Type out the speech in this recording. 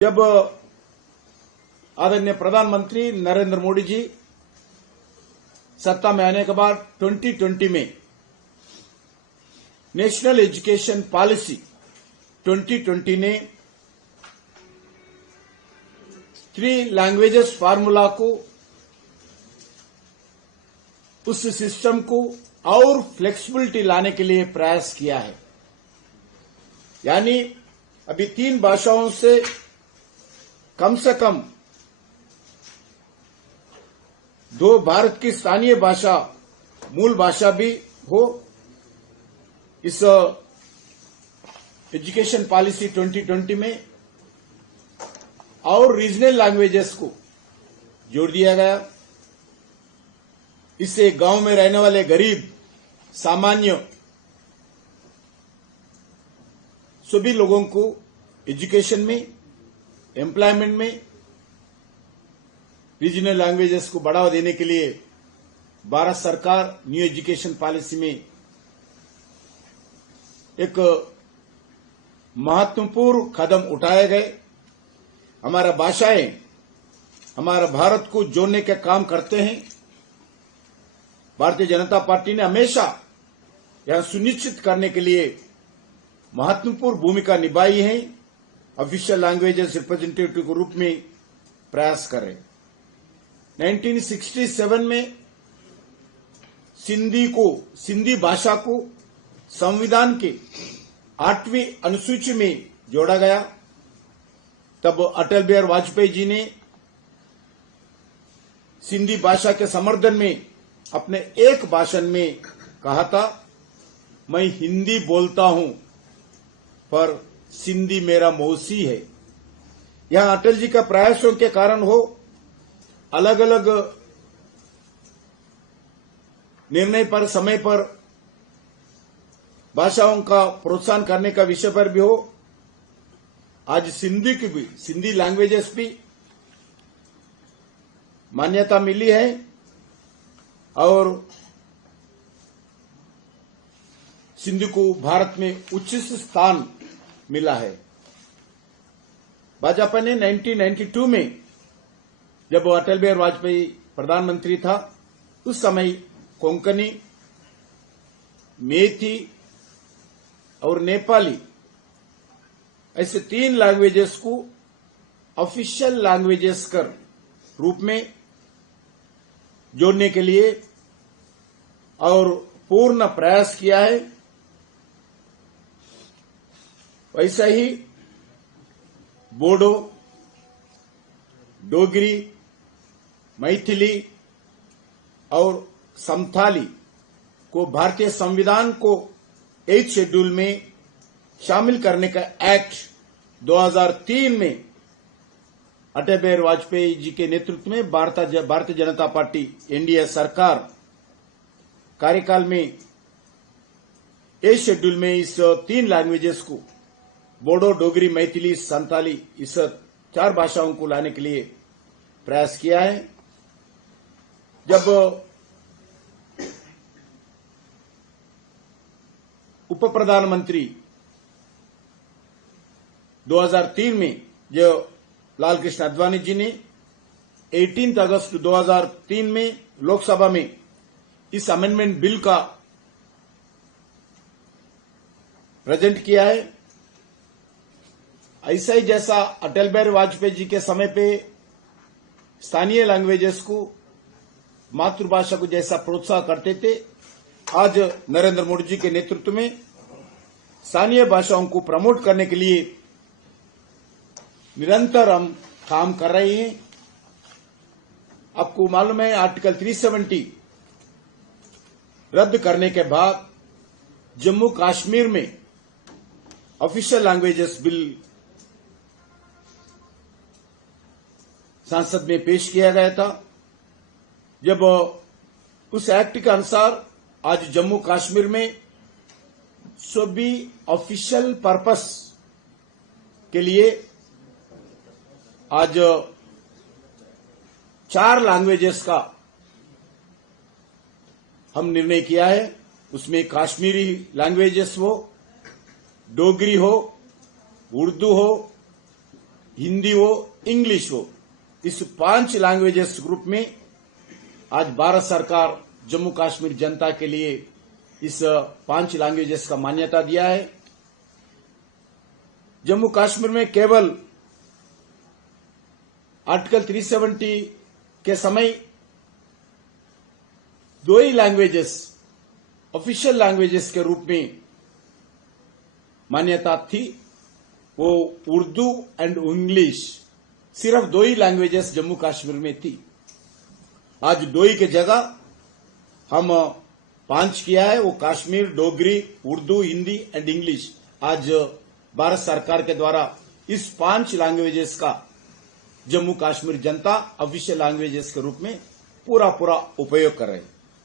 जब आदरणीय प्रधानमंत्री नरेंद्र मोदी जी सत्ता में आने के बाद 2020 में नेशनल एजुकेशन पॉलिसी 2020 ने 3 लैंग्वेजेस फार्मूला को उस सिस्टम को और फ्लेक्सिबिलिटी लाने के लिए प्रयास किया है। यानी अभी 3 भाषाओं से कम 2 भारत की स्थानीय भाषा मूल भाषा भी हो। इस एजुकेशन पॉलिसी 2020 में और रीजनल लैंग्वेजेस को जोड़ दिया गया। इससे गांव में रहने वाले गरीब सामान्य सभी लोगों को एजुकेशन में, एम्प्लॉयमेंट में रीजनल लैंग्वेजेस को बढ़ावा देने के लिए भारत सरकार न्यू एजुकेशन पॉलिसी में एक महत्वपूर्ण कदम उठाए गए। हमारा भाषाएं हमारा भारत को जोड़ने का काम करते हैं। भारतीय जनता पार्टी ने हमेशा यह सुनिश्चित करने के लिए महत्वपूर्ण भूमिका निभाई है। ऑफिशियल लैंग्वेजेस रिप्रेजेंटेटिव के रूप में प्रयास कर रहे। 1967 में सिंधी भाषा को संविधान के 8वीं अनुसूची में जोड़ा गया। तब अटल बिहारी वाजपेयी जी ने सिंधी भाषा के समर्थन में अपने एक भाषण में कहा था, मैं हिंदी बोलता हूं पर सिंधी मेरा मौसी है। यहां अटल जी का प्रयासों के कारण हो अलग अलग निर्णय पर समय पर भाषाओं का प्रोत्साहन करने का विषय पर भी हो। आज सिंधी लैंग्वेजेस भी मान्यता मिली है और सिंधी को भारत में उच्च स्थान मिला है। भाजपा ने 1992 में जब अटल बिहारी वाजपेयी प्रधानमंत्री था, उस समय कोंकणी, मेथी और नेपाली ऐसे 3 लैंग्वेजेस को ऑफिशियल लैंग्वेजेस कर रूप में जोड़ने के लिए और पूर्ण प्रयास किया है। वैसा ही बोडो, डोगरी, मैथिली और संथाली को भारतीय संविधान को 8 शेड्यूल में शामिल करने का एक्ट 2003 में अटल बिहारी वाजपेयी जी के नेतृत्व में भारतीय जनता पार्टी एनडीए सरकार कार्यकाल में 8 शेड्यूल में इस 3 लैंग्वेजेस को बोडो, डोगरी, मैथिली, संथाली इस 4 भाषाओं को लाने के लिए प्रयास किया है। जब उप प्रधानमंत्री 2003 में जो लाल कृष्ण आडवाणी जी ने 18 अगस्त 2003 में लोकसभा में इस अमेंडमेंट बिल का प्रेजेंट किया है, ऐसा ही जैसा अटल बिहारी वाजपेयी जी के समय पे स्थानीय लैंग्वेजेस को, मातृभाषा को जैसा प्रोत्साहन करते थे, आज नरेंद्र मोदी जी के नेतृत्व में स्थानीय भाषाओं को प्रमोट करने के लिए निरंतर हम काम कर रहे हैं। आपको मालूम है आर्टिकल 370 रद्द करने के बाद जम्मू कश्मीर में ऑफिशियल लैंग्वेजेस बिल संसद में पेश किया गया था। जब उस एक्ट के अनुसार आज जम्मू कश्मीर में सभी ऑफिशियल पर्पस के लिए आज 4 लैंग्वेजेस का हम निर्णय किया है। उसमें कश्मीरी लैंग्वेजेस हो, डोगरी हो, उर्दू हो, हिंदी हो, इंग्लिश हो, इस 5 लैंग्वेजेस ग्रुप में आज भारत सरकार जम्मू कश्मीर जनता के लिए इस 5 लैंग्वेजेस का मान्यता दिया है। जम्मू कश्मीर में केवल आर्टिकल 370 के समय 2 ही लैंग्वेजेस ऑफिशियल लैंग्वेजेस के रूप में मान्यता थी, वो उर्दू एंड इंग्लिश, सिर्फ 2 ही लैंग्वेजेस जम्मू कश्मीर में थी। आज 2 ही के जगह हम 5 किया है, वो कश्मीर, डोगरी, उर्दू, हिंदी एंड इंग्लिश। आज भारत सरकार के द्वारा इस 5 लैंग्वेजेस का जम्मू कश्मीर जनता ऑफिशियल लैंग्वेजेस के रूप में पूरा उपयोग कर रहे हैं।